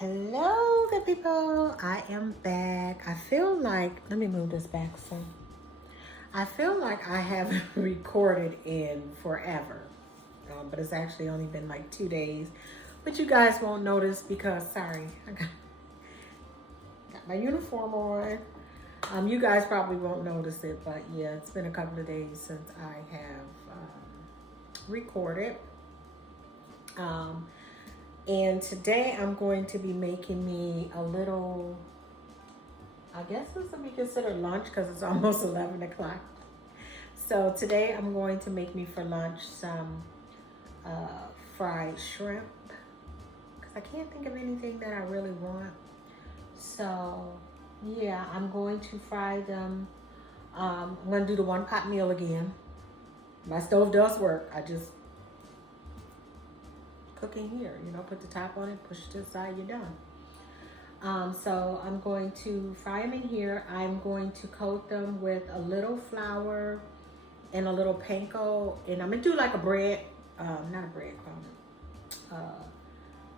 Hello, good people. I am back. I feel like, let me move this back some. I feel like I haven't recorded in forever, but it's actually only been like 2 days. But you guys won't notice because, sorry, I got my uniform on. You guys probably won't notice it, but yeah, it's been a couple of days since I have recorded. And today I'm going to be making me a little, I guess this will be considered lunch because it's almost 11 o'clock. So today I'm going to make me for lunch some fried shrimp because I can't think of anything that I really want. So yeah, I'm going to fry them. I'm going to do the one pot meal again. My stove does work. I just cooking here, put the top on it, push it to the side, you're done. So I'm going to fry them in here. I'm going to coat them with a little flour and a little panko, and I'm gonna do like a bread, not a breadcrumb,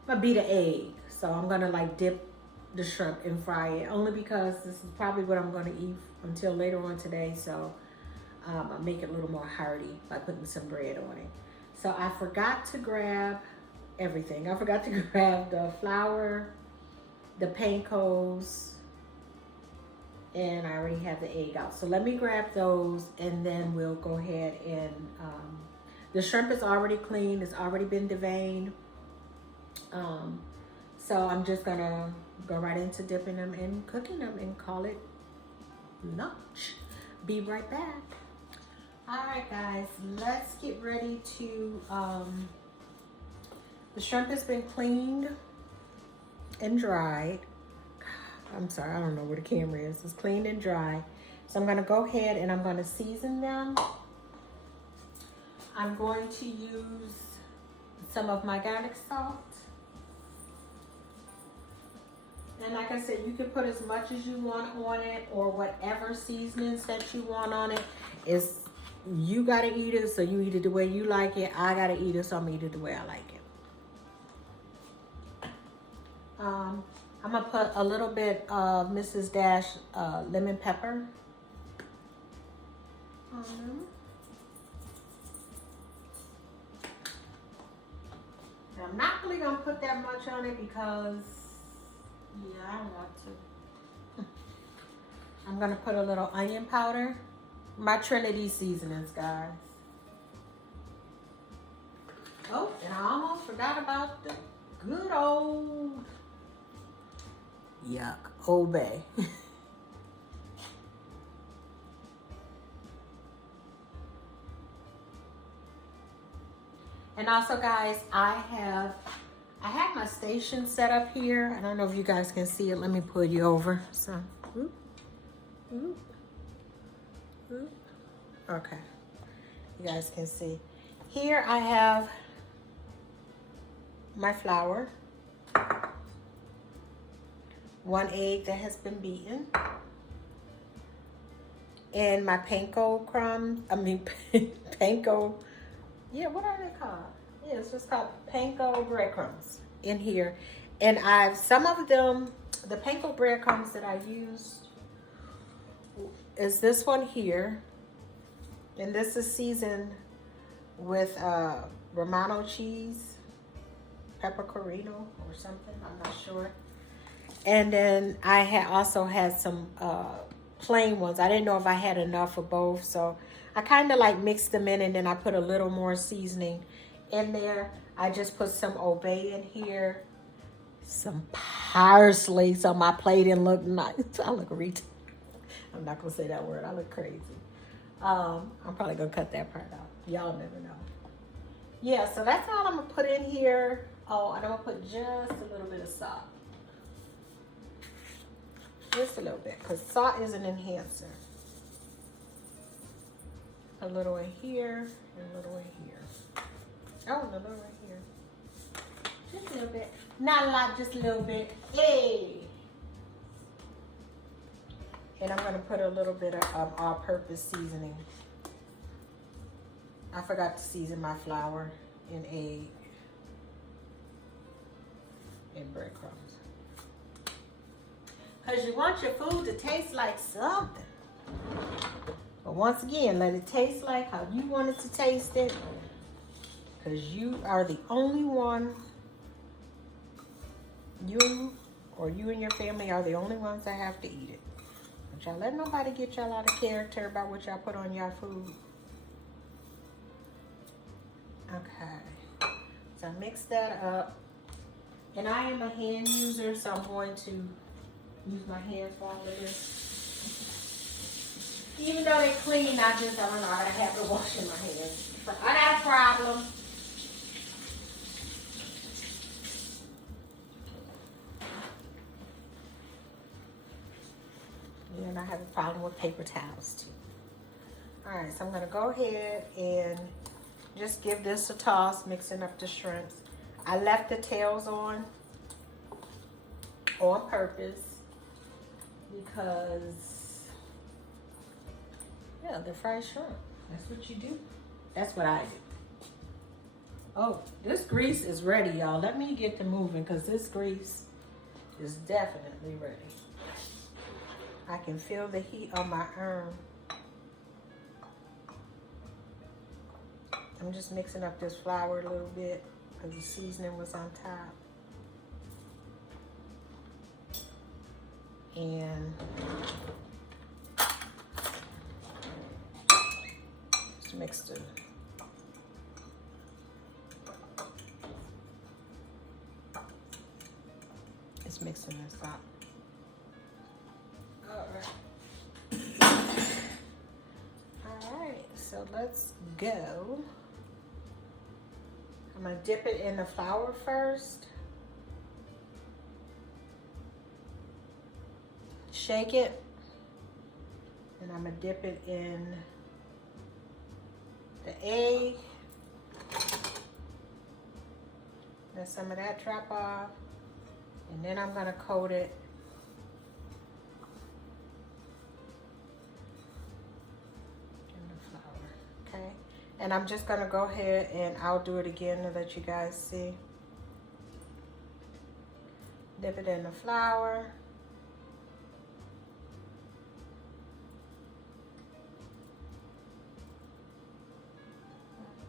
a beat an egg. So I'm gonna like dip the shrimp and fry it, only because this is probably what I'm gonna eat until later on today. So I'll make it a little more hearty by putting some bread on it. So I forgot to grab everything. I forgot to grab the flour, the pancos, and I already have the egg out. So let me grab those and then we'll go ahead and, the shrimp is already clean. It's already been deveined. So I'm just gonna go right into dipping them and cooking them and call it lunch. Be right back. All right, guys, let's get ready to, the shrimp has been cleaned and dried. I'm sorry, I don't know where the camera is. It's cleaned and dry. So I'm gonna go ahead and I'm gonna season them. I'm going to use some of my garlic salt. And like I said, you can put as much as you want on it or whatever seasonings that you want on it. You gotta eat it, so you eat it the way you like it. I gotta eat it, so I'm gonna eat it the way I like it. I'm gonna put a little bit of Mrs. Dash lemon pepper. And I'm not really gonna put that much on it because, yeah, I don't want to. I'm gonna put a little onion powder. My Trinity seasonings, guys. Oh, and I almost forgot about the good old yuck, Old Bay. And also, guys, I have my station set up here. I don't know if you guys can see it. Let me pull you over. So, okay, you guys can see. Here I have my flour, 1 egg that has been beaten, and my panko crumbs. Panko. Yeah, what are they called? Yeah, it's just called panko breadcrumbs in here. And some of them, the panko breadcrumbs that I used is this one here. And this is seasoned with Romano cheese, peppercorino or something, I'm not sure. And then I also had some plain ones. I didn't know if I had enough for both, so I kind of like mixed them in, and then I put a little more seasoning in there. I just put some Old Bay in here, some parsley, so my plate didn't look nice. I look retarded. I'm not gonna say that word. I look crazy. I'm probably gonna cut that part out. Y'all never know. Yeah, so that's all I'm gonna put in here. Oh, and I'm gonna put just a little bit of salt. Just a little bit, because salt is an enhancer. A little in here, and a little in here. Oh, and a little right here. Just a little bit. Not a lot, just a little bit. Hey! And I'm going to put a little bit of all-purpose seasoning. I forgot to season my flour and egg and breadcrumbs. Because you want your food to taste like something. But once again, let it taste like how you want it to taste it. Because you are the only one, you and your family are the only ones that have to eat it. Don't y'all let nobody get y'all out of character about what y'all put on y'all food. Okay. So I mix that up. And I am a hand user, so I'm going to use my hands for all of this. Even though they're clean, I don't know, I have to wash my hands. But I got a problem. And I have a problem with paper towels too. All right, so I'm gonna go ahead and just give this a toss, mixing up the shrimps. I left the tails on purpose because, yeah, they're fried shrimp. That's what you do. That's what I do. Oh, this grease is ready, y'all. Let me get to moving because this grease is definitely ready. I can feel the heat on my arm. I'm just mixing up this flour a little bit because the seasoning was on top. And just mix the just mixing this up. Alright, so let's go. I'm gonna dip it in the flour first. Shake it. And I'm gonna dip it in the egg. Let some of that drop off. And then I'm gonna coat it in the flour, okay? And I'm just gonna go ahead and I'll do it again to let you guys see. Dip it in the flour.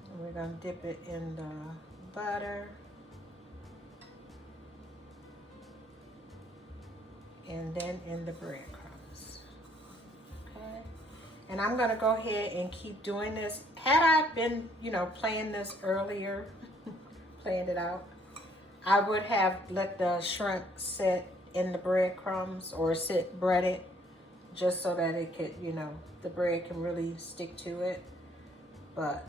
And we're gonna dip it in the butter. And then in the breadcrumbs, okay? And I'm gonna go ahead and keep doing this. Had I been, playing this earlier, playing it out, I would have let the shrimp sit in the breadcrumbs or sit breaded just so that it could, the bread can really stick to it. But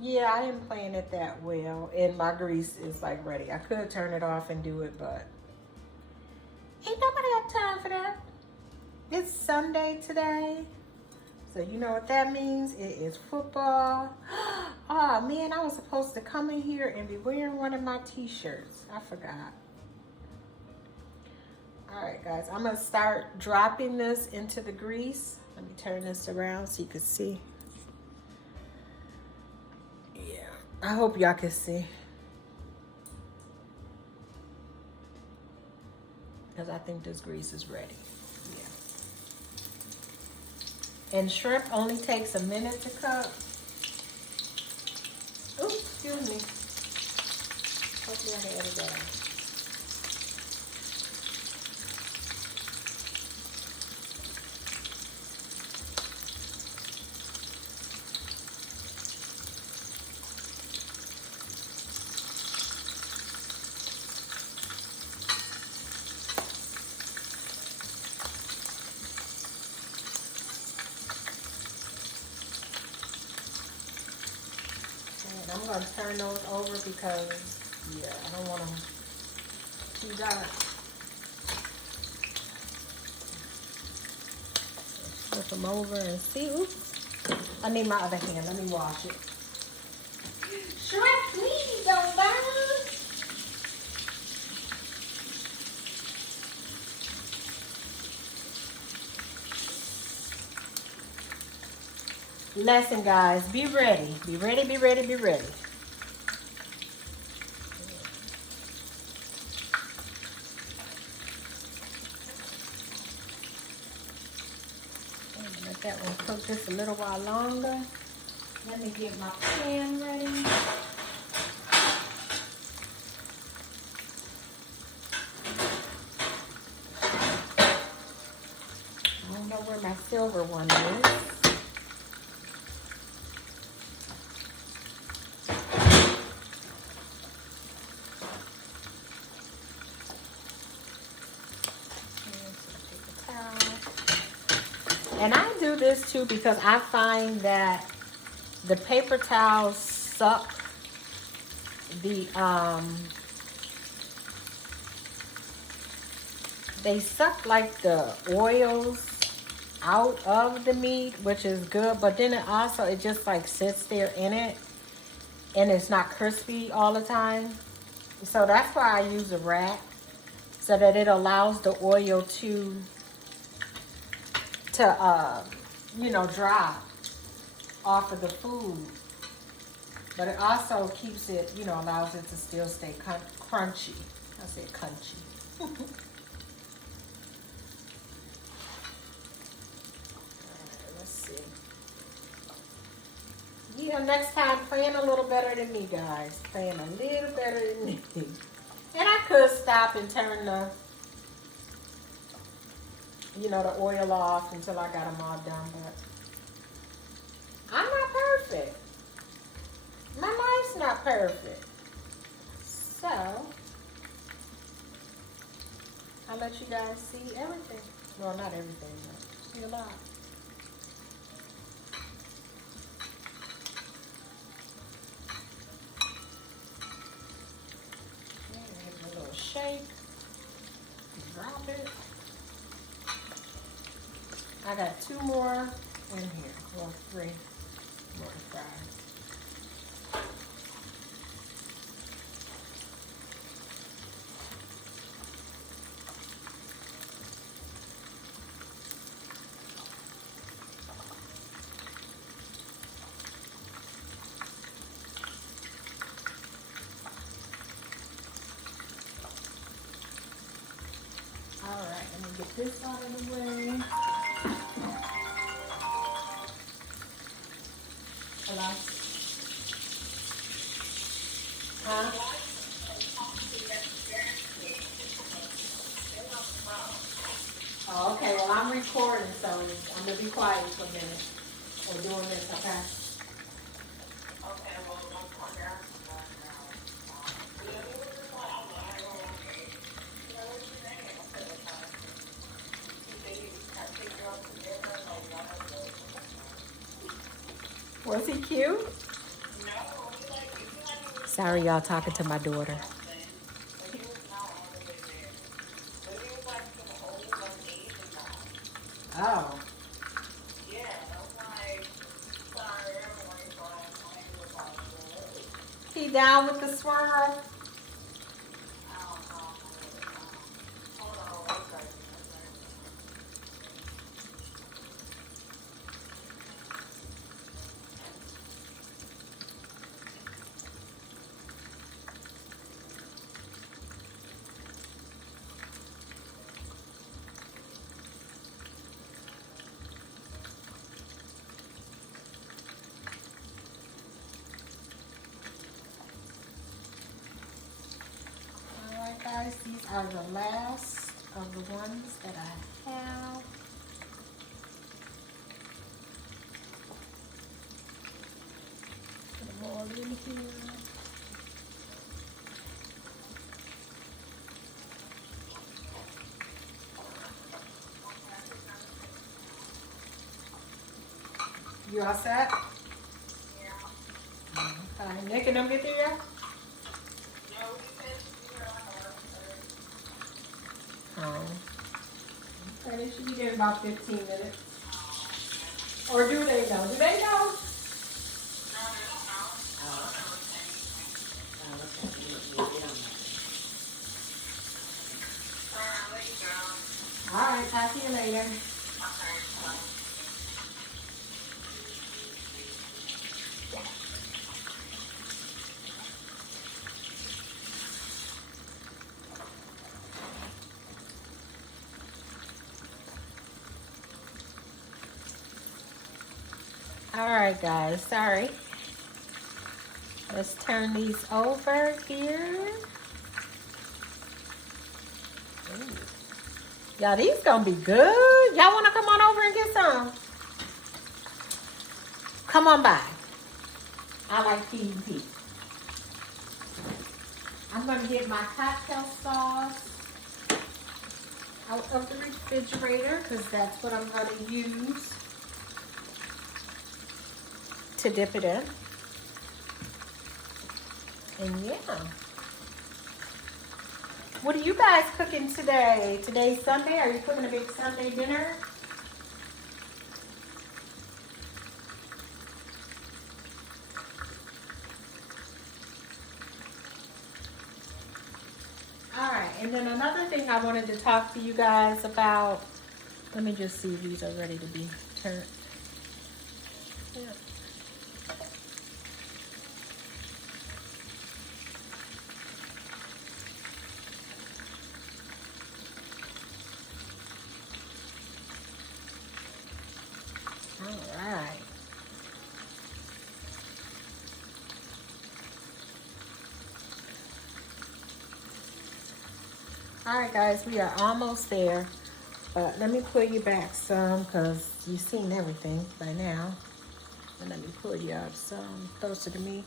yeah, I didn't plan it that well. And my grease is like ready. I could turn it off and do it, but ain't nobody got time for that. It's Sunday today. So you know what that means? It is football. Oh man, I was supposed to come in here and be wearing one of my t-shirts. I forgot. All right, guys, I'm gonna start dropping this into the grease. Let me turn this around so you can see. Yeah, I hope y'all can see. Because I think this grease is ready. Yeah. And shrimp only takes a minute to cook. Oops, excuse me. Hopefully I can edit that out. I'm going to turn those over because, yeah, I don't want them too dark. Flip them over and see. Oops. I need my other hand. Let me wash it. Shrimp, please don't burn. Lesson, guys. Be ready. Be ready, be ready, be ready. That one cook just a little while longer. Let me get my pan ready. I don't know where my silver one is. And I do this too because I find that the paper towels suck they suck like the oils out of the meat, which is good, but then it just like sits there in it and it's not crispy all the time. So that's why I use a rack, so that it allows the oil to dry off of the food. But it also keeps it, allows it to still stay crunchy. I said crunchy. Let's see. Next time, plan a little better than me, guys. Plan a little better than me. And I could stop and turn the oil off until I got them all done, but I'm not perfect. My life's not perfect. So, I'll let you guys see everything. Well, not everything, but see a lot. Give it a little shake. Drop it. I got 2 more in here. Well, 3 more to fry. Alright, let me get this out of the way. Hello? Huh? Oh, okay, well I'm recording, so I'm going to be quiet for a minute. We're doing this, okay? Was he cute? Sorry, y'all, talking to my daughter. Oh. He down with the swirl? Guys, these are the last of the ones that I have. Put them all in here. You all set? Yeah. Okay. Nick and them get through yet? Okay, they should be there in about 15 minutes. Or do they know? Do they know? All right, talk to you later. right, guys. Sorry. Let's turn these over here. Ooh. Y'all, these gonna be good. Y'all wanna come on over and get some? Come on by. I like feeding people. I'm gonna get my cocktail sauce out of the refrigerator because that's what I'm gonna use to dip it in. And yeah. What are you guys cooking today? Today's Sunday. Are you cooking a big Sunday dinner? All right, and then another thing I wanted to talk to you guys about. Let me just see if these are ready to be turned. Yeah. All right. All right, guys, we are almost there. But let me pull you back some because you've seen everything by now. And let me pull you up some closer to me.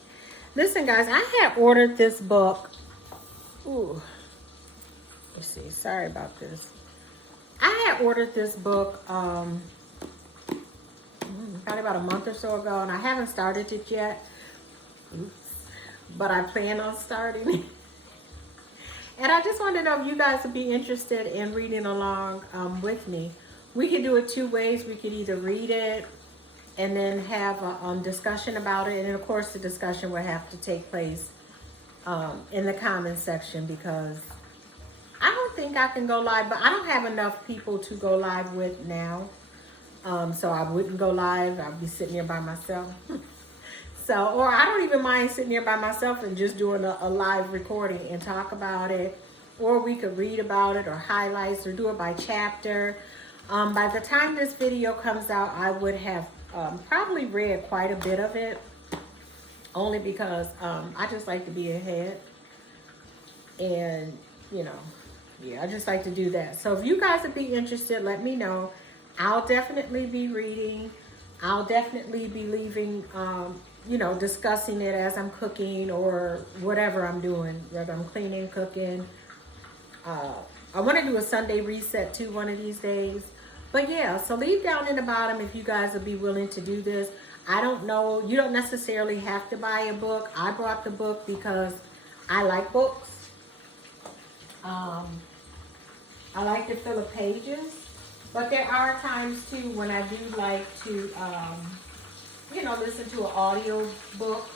Listen, guys, I had ordered this book. Ooh. Let's see. Sorry about this. I had ordered this book probably about a month or so ago, and I haven't started it yet. Oops. But I plan on starting it. And I just want to know if you guys would be interested in reading along with me. We could do it two ways. We could either read it and then have a discussion about it. And of course, the discussion would have to take place in the comment section because I don't think I can go live, but I don't have enough people to go live with now. So I wouldn't go live. I'd be sitting here by myself. So, or I don't even mind sitting here by myself and just doing a live recording and talk about it. Or we could read about it or highlights or do it by chapter. By the time this video comes out, I would have probably read quite a bit of it. Only because I just like to be ahead. And, you know, yeah, I just like to do that. So if you guys would be interested, let me know. I'll definitely be reading. I'll definitely be leaving, you know, discussing it as I'm cooking or whatever I'm doing, whether I'm cleaning, cooking. I want to do a Sunday reset too one of these days. But yeah, so leave down in the bottom if you guys would be willing to do this. I don't know. You don't necessarily have to buy a book. I bought the book because I like books. I like to fill the pages. But there are times too when I do like to, you know, listen to an audio book.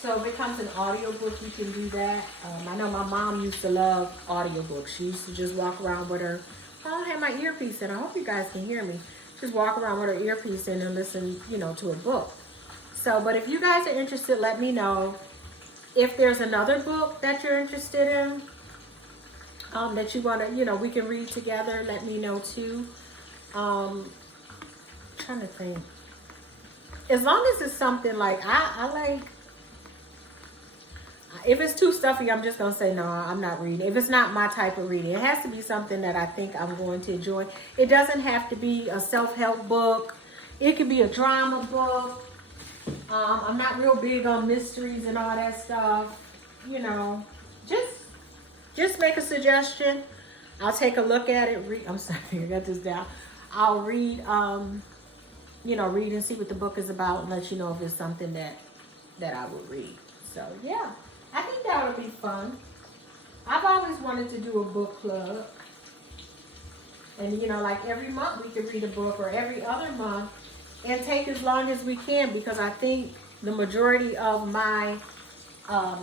So if it comes an audio book, you can do that. I know my mom used to love audiobooks. She used to just walk around with her. I don't have my earpiece in. I hope you guys can hear me. Just walk around with her earpiece in and listen, you know, to a book. So, but if you guys are interested, let me know. If there's another book that you're interested in, that you want to, you know, we can read together, let me know too. Trying to think. As long as it's something like, I like, if it's too stuffy, I'm just going to say, no, I'm not reading. If it's not my type of reading, it has to be something that I think I'm going to enjoy. It doesn't have to be a self-help book. It could be a drama book. I'm not real big on mysteries and all that stuff. You know, just make a suggestion. I'll take a look at it. I'm sorry, I got this down. I'll read, you know, read and see what the book is about and let you know if it's something that I would read. So, yeah, I think that would be fun. I've always wanted to do a book club. And, you know, like every month we could read a book or every other month and take as long as we can because I think the majority of my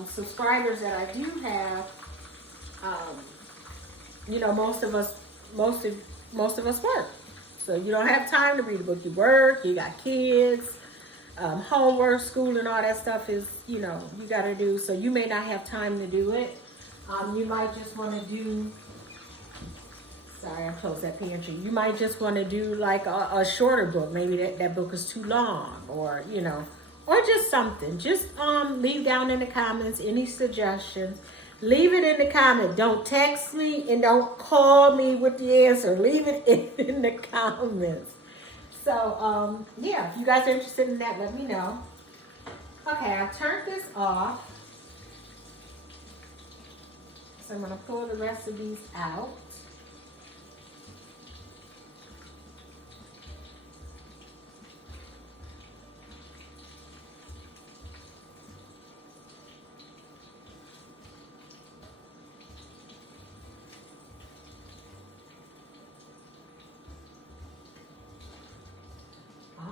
subscribers that I do have, you know, most of us work. So you don't have time to read a book. You work, you got kids, homework, school, and all that stuff is, you know, you got to do. So you may not have time to do it. You might just want to do Sorry, I closed that pantry. You might just want to do like a shorter book. Maybe that book is too long, or or just something. Just leave down in the comments any suggestions. Leave it in the comment. Don't text me and don't call me with the answer. Leave it in the comments. So yeah, if you guys are interested in that, let me know. Okay, I turned this off. So I'm gonna pull the rest of these out.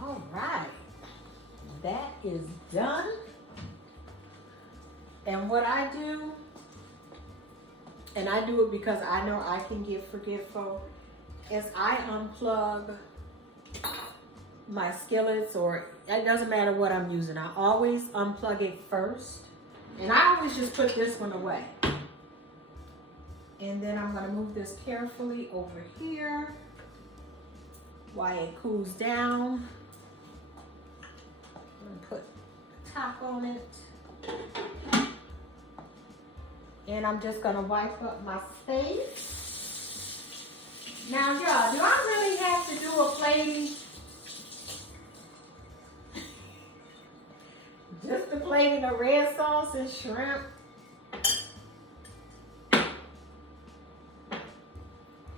All right, that is done. And what I do, and I do it because I know I can get forgetful, is I unplug my skillets, or it doesn't matter what I'm using. I always unplug it first. And I always just put this one away. And then I'm gonna move this carefully over here while it cools down. I'm gonna put the top on it. And I'm just gonna wipe up my space. Now y'all, do I really have to do a plating? Just a plating of red sauce and shrimp.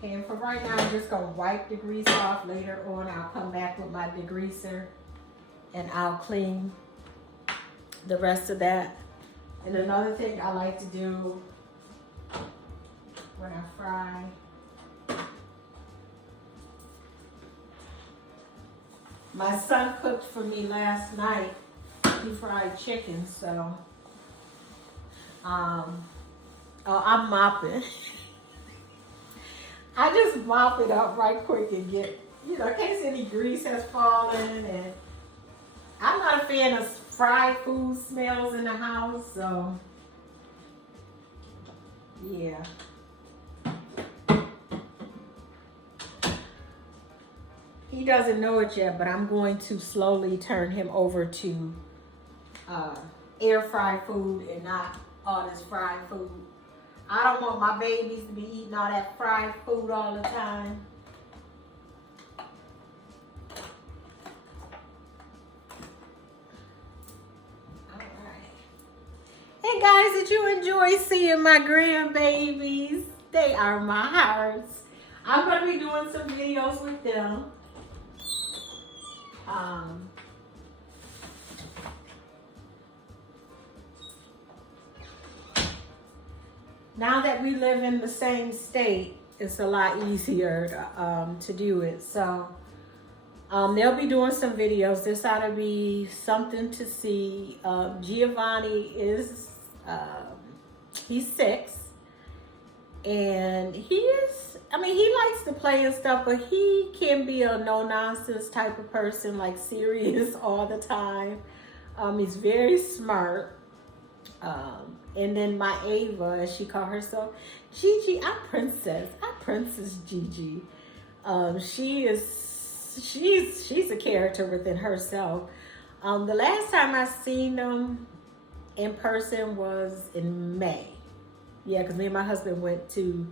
And for right now, I'm just gonna wipe the grease off. Later on, I'll come back with my degreaser and I'll clean the rest of that. And another thing I like to do when I fry, my son cooked for me last night. He fried chicken, so oh, I'm mopping. I just mop it up right quick and get, in case any grease has fallen. And I'm not a fan of fried food smells in the house, so yeah. He doesn't know it yet, but I'm going to slowly turn him over to air fried food and not all this fried food. I don't want my babies to be eating all that fried food all the time. All right. Hey guys, did you enjoy seeing my grandbabies? They are my hearts. I'm going to be doing some videos with them. Now that we live in the same state, it's a lot easier to do it. So they'll be doing some videos. This ought to be something to see. Giovanni is, he's 6. And he likes to play and stuff, but he can be a no-nonsense type of person, like serious all the time. He's very smart. And then my Ava, as she called herself, Gigi, I'm Princess Gigi. She's a character within herself. The last time I seen them in person was in May. Yeah, because me and my husband went to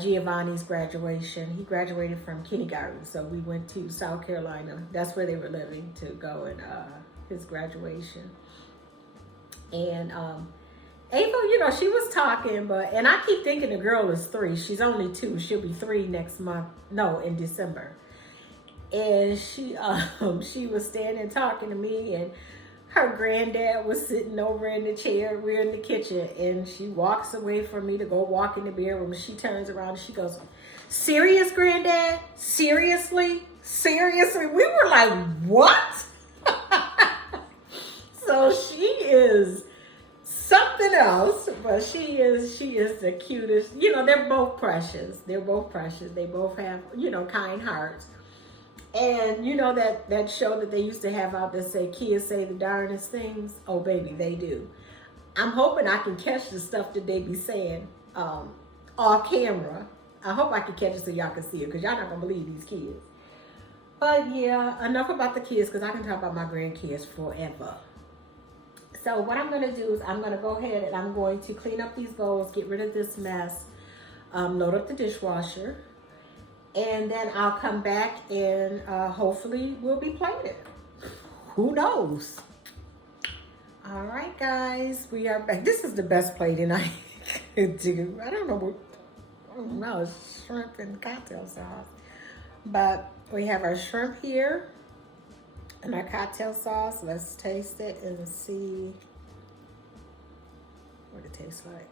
Giovanni's graduation. He graduated from kindergarten, so we went to South Carolina. That's where they were living, to go and his graduation. And Ava, she was talking, and I keep thinking the girl is 3. She's only 2. She'll be 3 next month. No, in December. And she was standing talking to me, and her granddad was sitting over in the chair. We're in the kitchen, and she walks away from me to go walk in the bedroom. And she turns around and she goes, "Serious, Granddad? Seriously? Seriously?" We were like, "What?" So she is something else, but she is the cutest. They're both precious. They both have, kind hearts. And that show that they used to have out that say kids say the darndest things? Oh baby, they do. I'm hoping I can catch the stuff that they be saying off camera. I hope I can catch it so y'all can see it, because y'all not gonna believe these kids. But yeah, enough about the kids, because I can talk about my grandkids forever. So what I'm gonna do is I'm gonna go ahead and I'm going to clean up these bowls, get rid of this mess, load up the dishwasher, and then I'll come back and hopefully we'll be plating. Who knows? All right, guys, we are back. This is the best plating I could do. I don't know it's shrimp and cocktail sauce. But we have our shrimp here and our cocktail sauce. Let's taste it and see what it tastes like.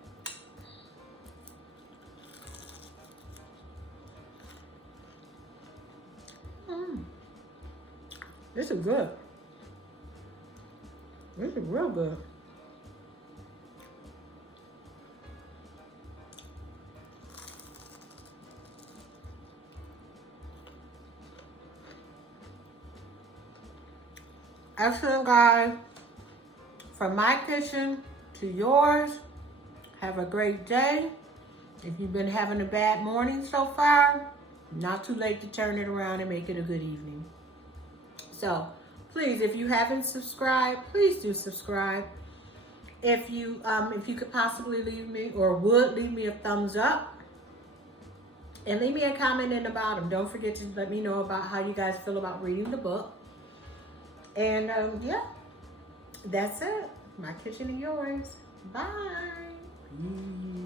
This is good. This is real good. Excellent, guys. From my kitchen to yours, have a great day. If you've been having a bad morning so far, not too late to turn it around and make it a good evening. So please, if you haven't subscribed, please do subscribe. If you could possibly leave me or would leave me a thumbs up, and leave me a comment in the bottom. Don't forget to let me know about how you guys feel about reading the book. And yeah, that's it. My kitchen and yours. Bye. Peace.